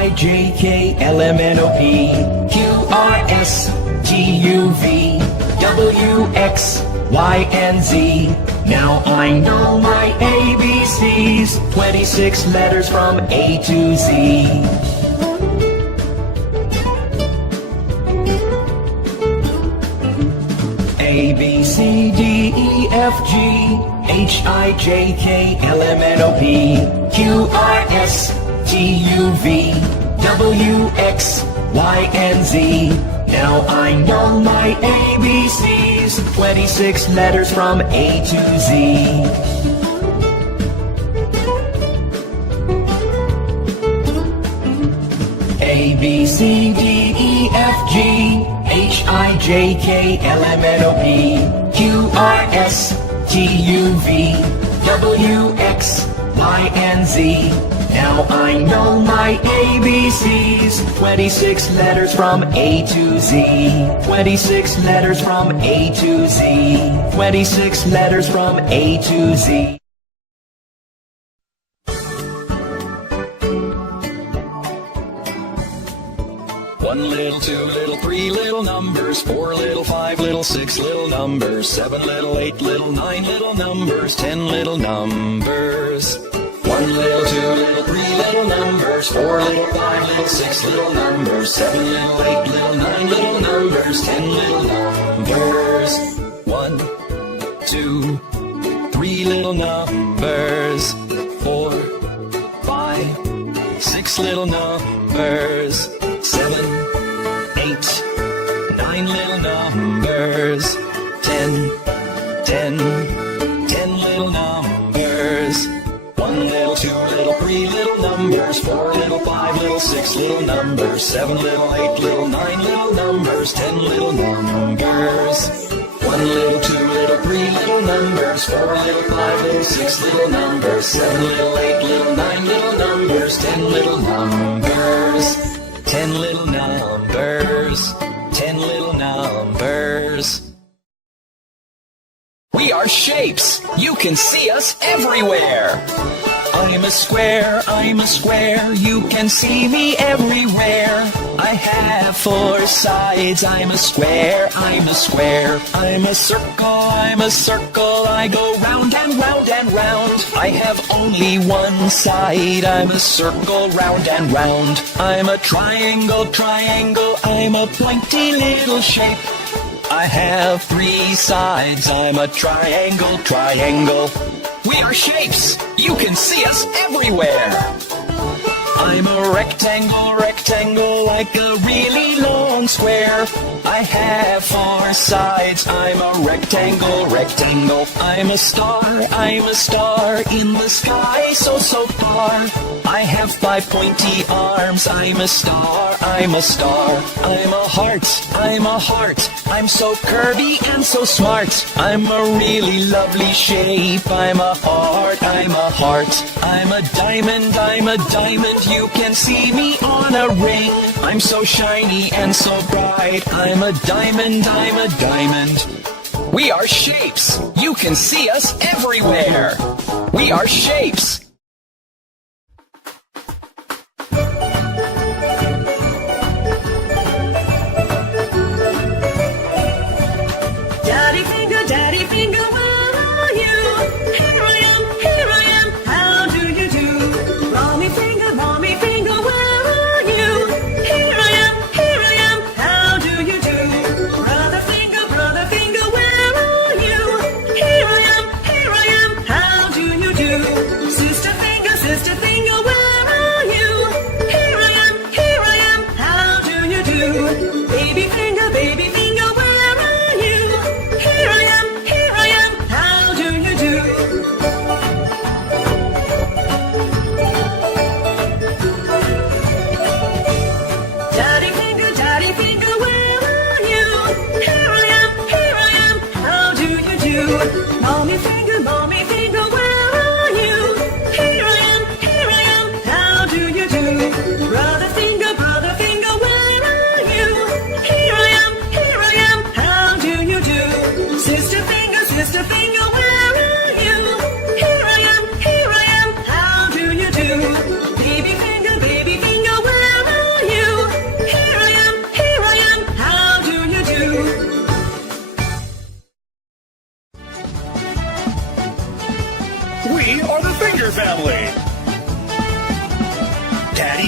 H-I-J-K-L-M-N-O-P Q-R-S-T-U-V-W-X-Y-and-Z. Now I know my ABCs, 26 letters from A to Z. A, B, C, D, E, F, G, H, I, J, K, L, M, N, O, P, Q, R, S, T, U, V, W, X, Y, and Z. Now I know my ABCs, 26 letters from A to Z. A, B, C, D, E, F, G, H, I, J, K, L, M, N, O, P, Q, R, S, T, U, V, W, X, Y, and Z. Now I know my ABCs, 26 letters from A to Z. 26 letters from A to Z. 26 letters from A to Z. One little, two little, three little numbers, four little, five little, six little numbers, seven little, eight little, nine little numbers, 10 little numbers. One little, two little, three little numbers, four little, five little, six little numbers, seven little, eight little, nine little numbers, 10 little numbers. One, two, three little numbers, four, five, six little numbers, seven, eight, nine little numbers, 10 little numbers. One little, two little, three little numbers, four little, five little, six little numbers, seven little, eight little, nine little numbers, 10 little numbers. One little, two little, three little numbers, four little, five little, six little numbers, seven little, eight little, nine little numbers, 10 little numbers. 10 little numbers, 10 little numbers. We are shapes. You can see us everywhere. I'm a square, you can see me everywhere. I have four sides, I'm a square, I'm a circle, I go round and round and round. I have only one side, I'm a circle, round and round. I'm a triangle, I'm a pointy little shape. I have three sides, I'm a triangle. We are shapes, you can see us everywhere. I'm a rectangle, like a really long square. I have four sides, I'm a rectangle. I'm a star in the sky, so far. I have five pointy arms, I'm a star. I'm a heart, I'm so curvy and so smart. I'm a really lovely shape, I'm a heart. I'm a diamond, you can see me on a ring. I'm so shiny and so bright, I'm a diamond. We are shapes, you can see us everywhere. We are shapes. Daddy finger, where are you? Here I am, how do you do? Mommy finger, where are you? Here I am, how do you do? Brother finger, where are you? Here I am, how do you do? Sister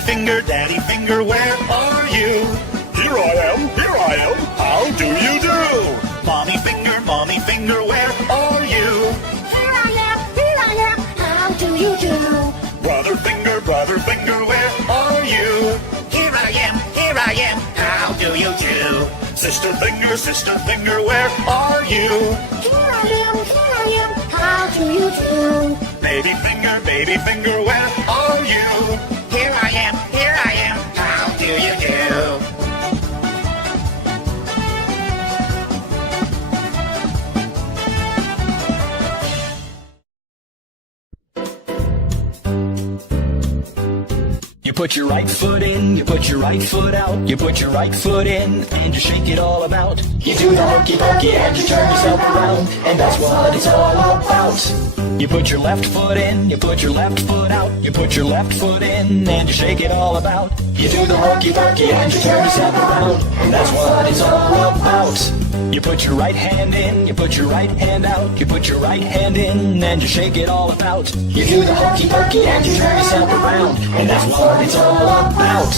Daddy Finger, where are you? Here I am, how do you do? Mommy Finger, where are you? Here I am, how do you do? Brother Finger, where are you? Here I am, how do you do? Sister Finger, where are you? Here I am, how do you do? Baby Finger, where are you? Here I am, how do you do? You put your right foot in, you put your right foot out. You put your right foot in and you shake it all about. You do the hokey pokey and you turn yourself around, and that's what it's all about. You put your left foot in, you put your left foot out. You put your left foot in and you shake it all about. You do the hokey pokey and you turn yourself around, and that's what it's all about. You put your right hand in, you put your right hand out. You put your right hand in and you shake it all about. You do the hokey pokey and you turn yourself around, and that's what it's all about.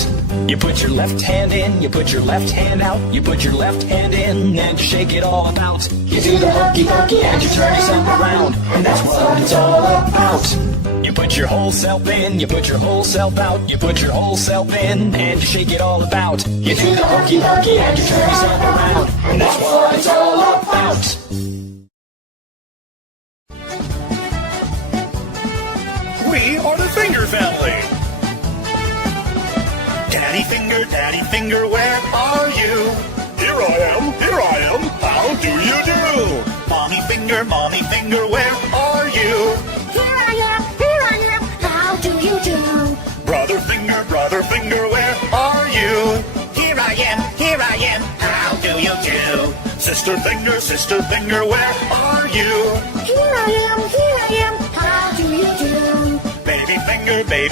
You put your left hand in, you put your left hand out. You put your left hand in and you shake it all about. You do the hokey pokey and you turn yourself around, and that's what it's all about. You put your whole self in, you put your whole self out. You put your whole self in and you shake it all about. You do the hokey pokey and you turn yourself around, and that's what it's all about. We are the Finger family. Daddy Finger, where are you? Here I am, how do you do? Mommy Finger, where are you? Here I am, how do you do? Brother Finger, where are you? Here I am, how do you do? Sister Finger, where are you? Here I am, how do you do? Baby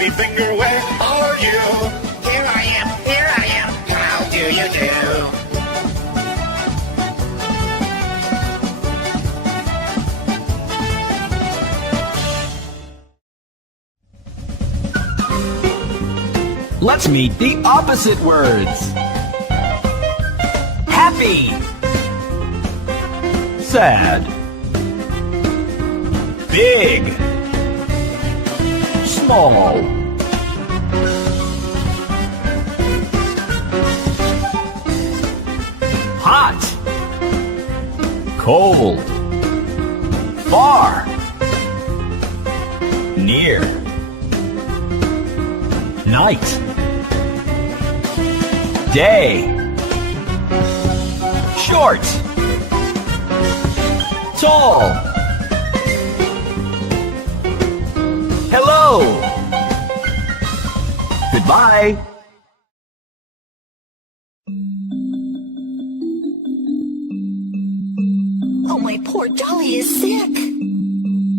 Finger, where are you? Here I am, how do you do? Let's meet the opposite words. Happy, sad, big, small, hot, cold, far, near, night, day, short, tall, hello, goodbye. Oh, my poor Dolly is sick.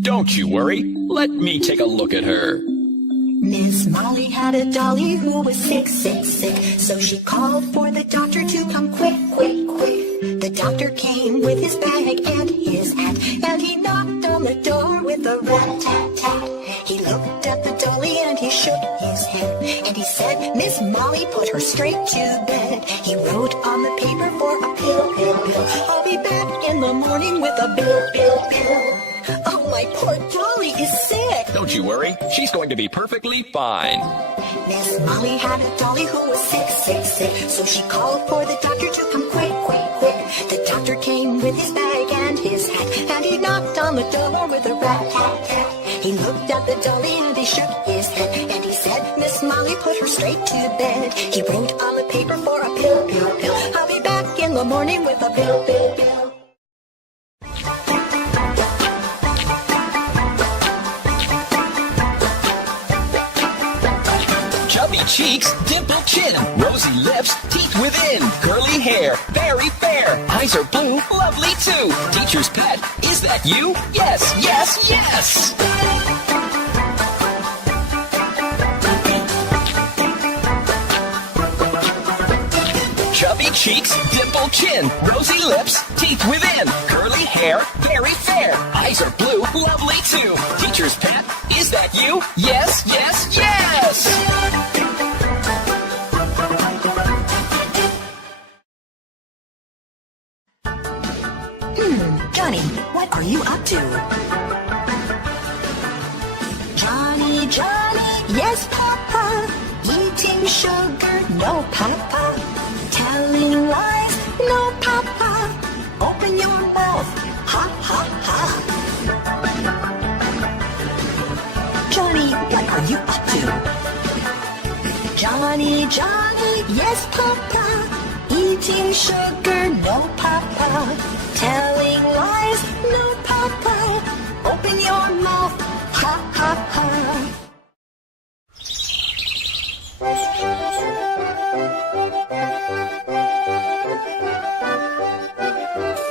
Don't you worry. Let me take a look at her. Miss Molly had a dolly who was sick. So she called for the doctor to come quick. The doctor came with his bag and his hat, and he knocked on the door with a rat-tat-tat. He looked at the dolly and he shook his head, and he said, Miss Molly, put her straight to bed. He wrote on the paper for a pill. I'll be back in the morning with a bill. Oh, my poor dolly is sick. Don't you worry. She's going to be perfectly fine. Miss Molly had a dolly who was sick. So she called for the doctor to come quick. The doctor came with his bag and his hat, and he knocked on the door with a rat-tat-tat. He looked at the dolly and he shook his head, and he said, Miss Molly, put her straight to bed. He wrote on the paper for a pill. I'll be back in the morning with a bill. Chubby cheeks, dimpled chin, rosy lips, teeth within, curly hair, very fair, eyes are blue, lovely too. Teacher's pet, is that you? Yes. Chubby cheeks, dimpled chin, rosy lips, teeth within, curly hair, very fair, eyes are blue, lovely too. Teacher's pet, is that you? Yes. Johnny, what are you up to? Johnny, Johnny, yes, Papa. Eating sugar, no, Papa. Telling lies, no, Papa. Open your mouth, ha, ha, ha. Johnny, what are you up to? Johnny, Johnny, yes, Papa. Eating sugar, no, Papa. Telling lies, no, Papa. Open your mouth, ha, ha, ha.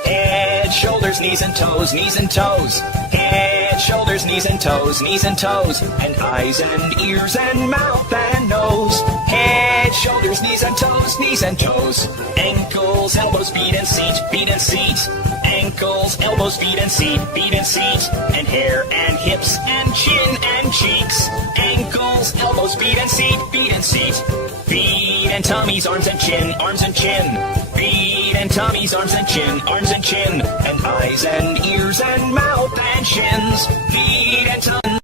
Head, shoulders, knees and toes, knees and toes. Head, shoulders, knees and toes, knees and toes. And eyes and ears and mouth and nose. Head, shoulders, knees and toes, knees and toes. Ankles, elbows, feet and seat, feet and seat. Ankles, elbows, feet and seat, feet and seat. And hair and hips and chin and cheeks. Ankles, elbows, feet and seat, feet and seat. Feet and tummies, arms and chin, arms and chin. Feet and tummies, arms and chin, arms and chin. And eyes and ears and mouth and shins. Feet and tummies.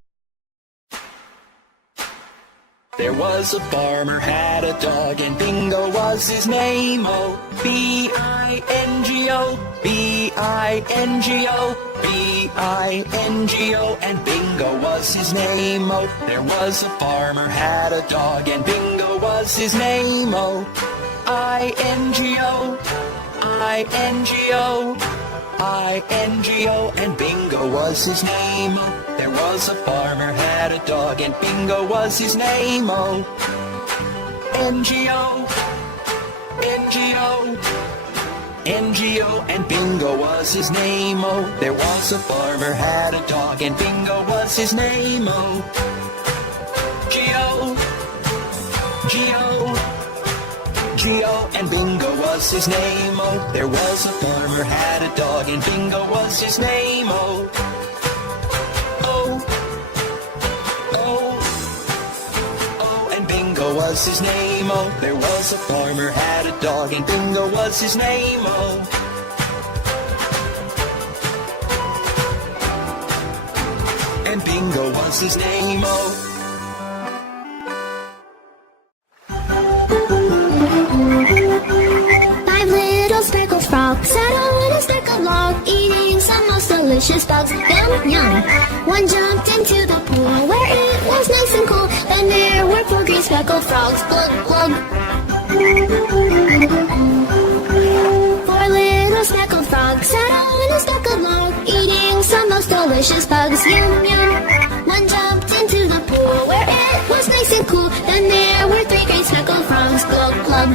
There was a farmer had a dog and Bingo was his name. Oh, B-I-N-G-O, B-I-N-G-O, B-I-N-G-O, and Bingo was his name. Oh, there was a farmer had a dog and Bingo was his name. Oh, I-N-G-O, I-N-G-O, I-N-G-O, and Bingo was his name. Oh, there was a farmer had a dog and Bingo was his name. Oh, N-G-O, N-G-O, N-G-O, and Bingo was his name. Oh, there was a farmer had a dog and Bingo was his name. Oh, G-O, G-O, G-O, and Bingo was his name. Oh, there was a farmer had a dog and Bingo was his name. Oh, and Bingo was his name. Oh, there was a farmer had a dog and Bingo was his name. Oh, and Bingo was his name. Oh. Five little speckled frogs sat on a speckled log, eating some most delicious bugs. Yum, yum. One jumped into the pool where it was nice and cool. Then there were four green speckled frogs. Glug, glug. Four little speckled frogs sat on a speckled log, eating some most delicious bugs. Yum, yum. One jumped into the pool where it was nice and cool. Then there were three green speckled frogs. Glug, glug.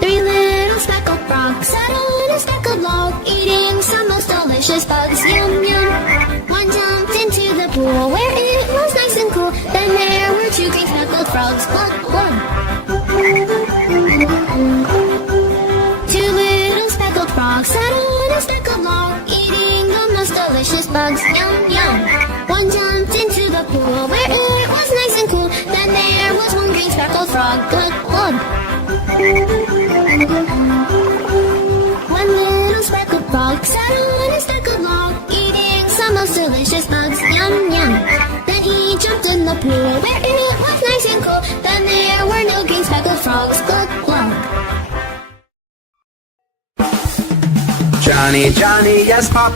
Three little speckled frogs sat on a speckled log, eating some most delicious bugs. Yum, yum. One jumped into the pool where it was nice and cool. Then there were two green speckled frogs. Glug, glug. Two little speckled frogs sat on a speckled log, eating the most delicious bugs. Yum, yum. One jumped into the pool where it was nice and cool. Then there was one green speckled frog. Glug, glug. One little speckled frog sat on a speckled log, eating some most delicious bugs. Yum, yum. Then he jumped in the pool where it was nice and cool. Then there were no green speckled frogs. Glug, glug. Johnny, Johnny, yes, Papa.